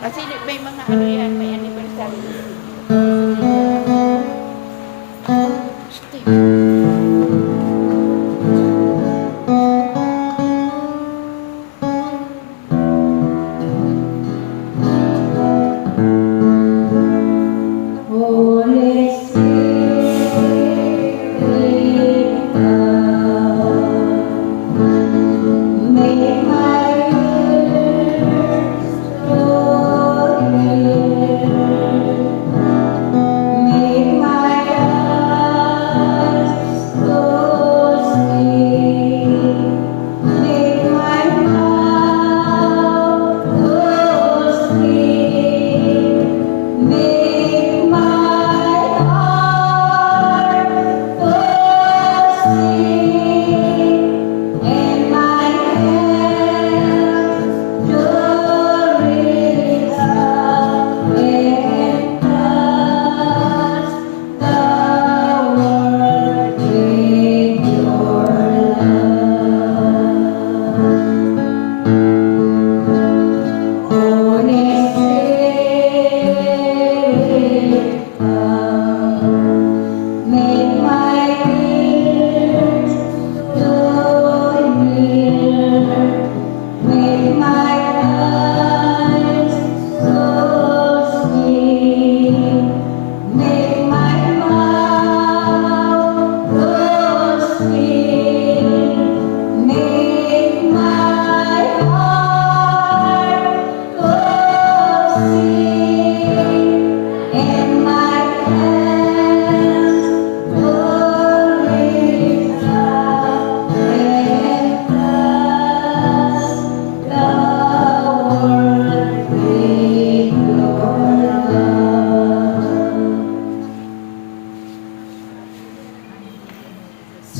Kasi may mga ano yan, may anniversary. Steve.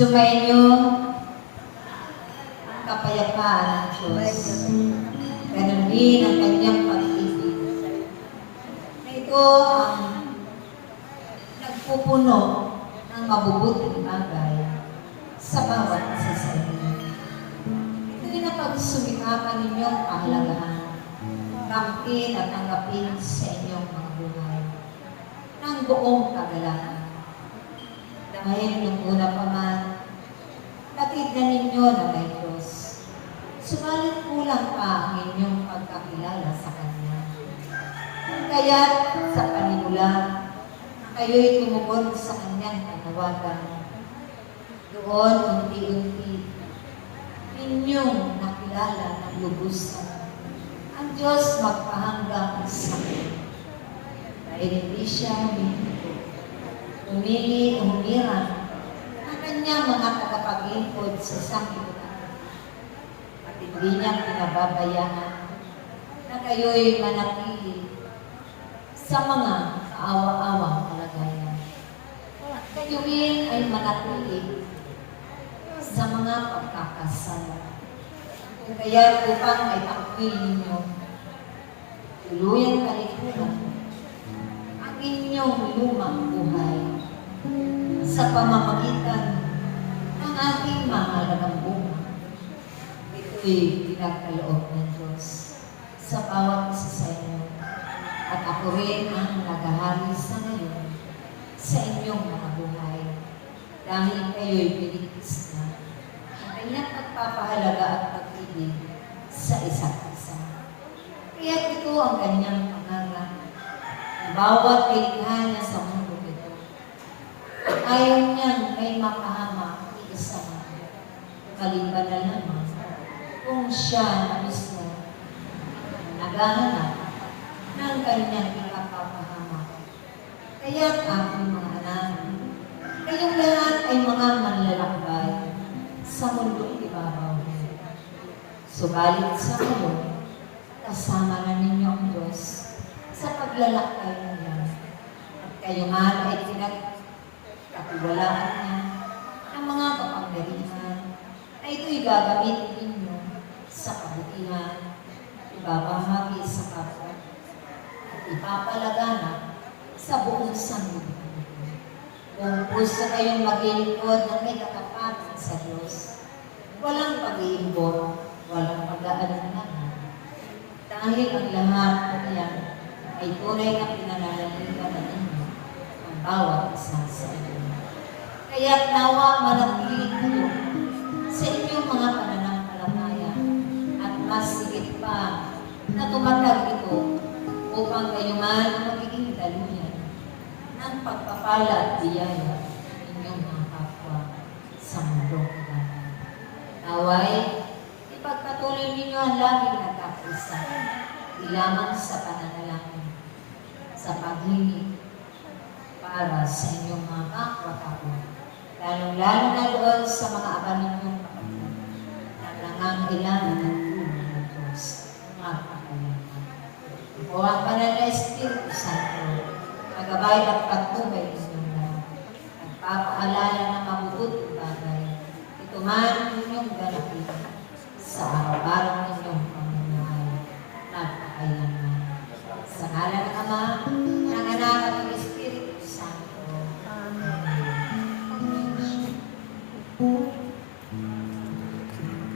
Sumainyo ang kapayapaan ng Diyos. Ganon din ang kanyang pag-ibig. Na ito ang nagpupuno ng mabubuting bagay sa bawat isa sa inyo. Ito'y napagsumikapan ninyong kahalagahan, kamtin at tanggapin sa inyong mga buhay ng buong kagalangan. Dahil nung una pa man, nakita ninyo na may Diyos. Subalit kulang pa ang inyong pagkakilala sa Kanya. Kaya sa panimula, kayo'y tumugon sa Kanyang panawagan. Doon, unti-unti, ninyong nakilala ng lubusan ang Diyos magpahanggang sa Kanya. Dahil hindi siya umili o humirang ang kanyang mga tagapaglingkod sa sanglibutan. At hindi niya pinababayaan na kayo'y manatili sa mga kaawa-awang kalagayan. At kayo'y ay manatili sa mga pagkakasala. Kaya upang ay takwil ninyo, tuluyang kalikuran ang inyong lumang buhay sa pamamagitan ng ating mahalagang bunga. Ito'y pinagkaloob ng Diyos sa bawat isa sa inyo. At ako rin ang naghahari sa ngayon sa inyong mga buhay. Dahil kayo'y binigis na ang kanyang pagpapahalaga at pag-ibig sa isa't isa. Kaya ito ang kanyang pangarap. Bawat likha niya sa mundo ito, ayaw niyang may makahamak isa maliban na lamang kung siya na mismo naghahanap ng kanyang ikapapahamak. Kaya aking mga anak, kayong lahat ay mga manlalakbay sa mundong ibabaw. Subalit sa kayo, kasama na ninyo ang Diyos sa paglalakbay niya. At kayo nga ay pinagkatiwalaan niya ng mga kapangyarihan na ito'y gagamitin ninyo sa kabutihan, ibabahagi sa kapwa, at ipapalaganap sa buong sanlibutan. Kung gusto kayong maglingkod ng may katapatan sa Diyos, walang pag-iimbot, walang pag-aalangan. Dahil ang lahat ay ay tunay na pinanalangin na ninyo ang bawat isa sa inyo. Kaya't nawa manatili kayo sa inyong mga pananampalataya at mas higit pa na tumatag ito upang kayo man ang magiging daluyan ng pagpapala at biyaya ng inyong mga kapwa sa mundong ibabaw. Naway, ipagpatuloy ninyo ang laging nagkakaisa, di lamang sa pananalangin, sa paghingi para sa inyong mga kapwa-kapwa, lalong-lalo na doon sa mga aba ninyong kapatid na nangangailangan ng tulong ng Diyos, magpakailangan. O ang banal na Espiritu Santo, nagabay at patnubay inyong lahat, nagpapaalala ng mabubuting bagay, ito man inyong ganapin sa araw-araw ninyong pamumuhay, nagpakailangan. Sa ngalan ng Ama, ng Anak at ng Espiritu Santo. Amen.